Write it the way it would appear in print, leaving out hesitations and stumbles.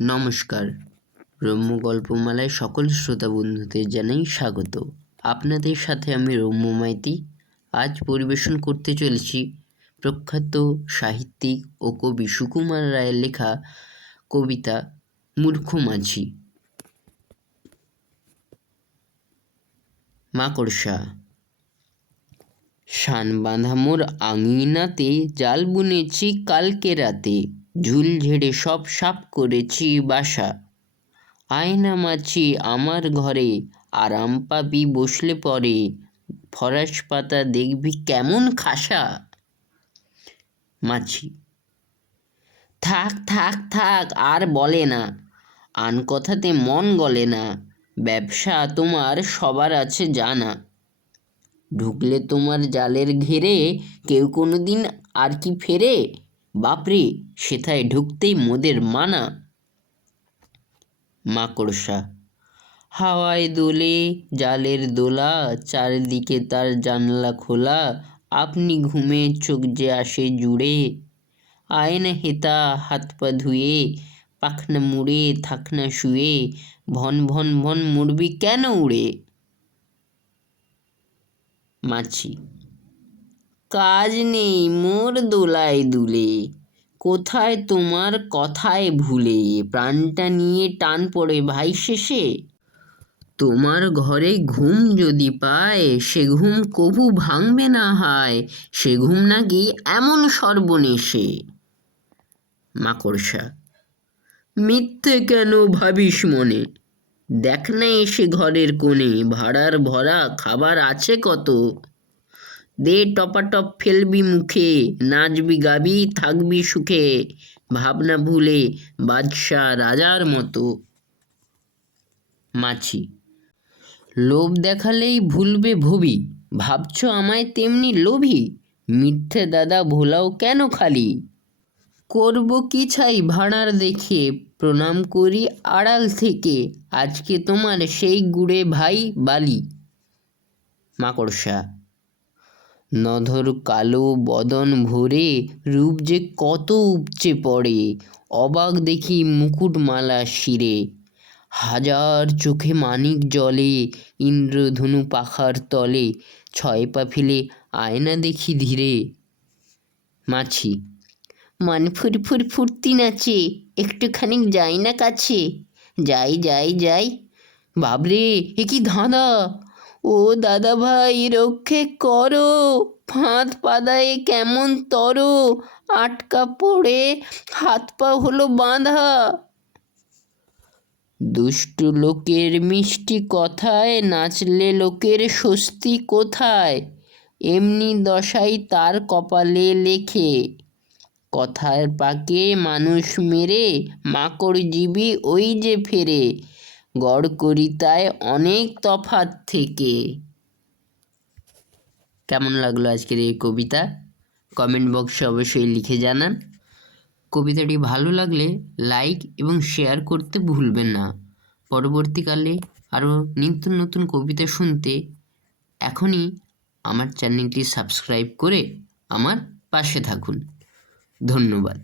নমস্কার, রম্য গল্পমালায় সকল শ্রোতা বন্ধুদের জানাই স্বাগত। আপনাদের সাথে আমি রম্য মাইতি। আজ পরিবেশন করতে চলেছি প্রখ্যাত সাহিত্যিক ও কবি সুকুমার রায়ের লেখা কবিতা মূর্খ মাঝি। মাকড়সা। শান বাঁধা মোর আঙিনাতে জাল বুনেছি কালকে রাতে, ঝুল ঝেড়ে সব সাপ করেছি বাসা। আয়না মাছি আমার ঘরে, আরাম পাবি বসলে পরে, ফরাস পাতা দেখবি কেমন খাসা। মাছি। থাক থাক থাক আর বলে না, আন কথাতে মন গলে না, ব্যবসা তোমার সবার আছে জানা। ঢুকলে তোমার জালের ঘেরে কেউ কোনোদিন আর কি ফেরে, বাপরে সেথায় ঢুকতেই মোদের মানা। মাকড়সা। হাওয়ায় দোলে জালের দোলা, চারিদিকে তার জানলা খোলা, আপনি ঘুমে চোখ যে আসে জুড়ে, আয়না হেতা হাত পা ধুয়ে, পাখনা মুড়ে থাকনা শুয়ে, ভন ভন ভন মুড়বি কেন উড়ে। মাছি। কাজ নেই মোর দোলায় দুলে, কোথায় তোমার কথায় ভুলে, প্রাণটা নিয়ে টান পড়ে ভাই শেষে, তোমার ঘরে ঘুম যদি পায়, সে ঘুম কভু ভাঙবে না হায়, সে ঘুম নাকি এমন সর্বনেশে। মাকড়সা। মিথ্যে কেন ভাবিস মনে, দেখ না এসে ঘরের কোণে, ভাড়ার ভরা খাবার আছে কত, দে টপাটপ ফেলবি মুখে, নাচবি গাবি থাকবি সুখে, ভাবনা ভুলে বাদশা রাজার মতো। মাছি। লোভ দেখালেই ভুলবে ভবি, ভাবছ আমায় তেমনি লোভী, মিথ্যে দাদা ভোলাও কেন খালি, করব কি ছাই ভাড়ার দেখে, প্রণাম করি আড়াল থেকে, আজকে তোমার সেই গুড়ে ভাই বালি। মাকড়সা। নধর কালো বদন ভরে, রূপ যে কত উপচে পড়ে, অবাক দেখি মুকুটমালা শিরে, হাজার চোখে মানিক জ্বলে, ইন্দ্রধনু পাখার তলে, ছয় পা ফেলে আয়না দেখি ধীরে। মাছি। মন ফুরফুর ফুর্তি নাচে, একটুখানি যাই না কাছে, যাই যাই যাই, বাবরে এ কি ধাঁধা, ও দাদা ভাই রক্ষে করো, ফাঁদ পাদায়ে কেমন তরো, আটকা পড়ে হাত পা হলো বাঁধা। দুষ্টু লোকের মিষ্টি কথায়, নাচলে লোকের স্বস্তি কোথায়, এমনি দশাই তার কপালে লেখে, কথার পাকে মানুষ মেরে, মাকড় জীবী ওই যে ফেরে, গড় করি তাই অনেক তফাৎ থেকে। কেমন লাগলো আজকের এই কবিতা? কমেন্ট বক্সে অবশ্যই লিখে জানান। কবিতাটি ভালো লাগলে লাইক এবং শেয়ার করতে ভুলবেন না। পরবর্তীকালে আরও নিত্য নতুন কবিতা শুনতে এখনই আমার চ্যানেলটি সাবস্ক্রাইব করে আমার পাশে থাকুন। ধন্যবাদ।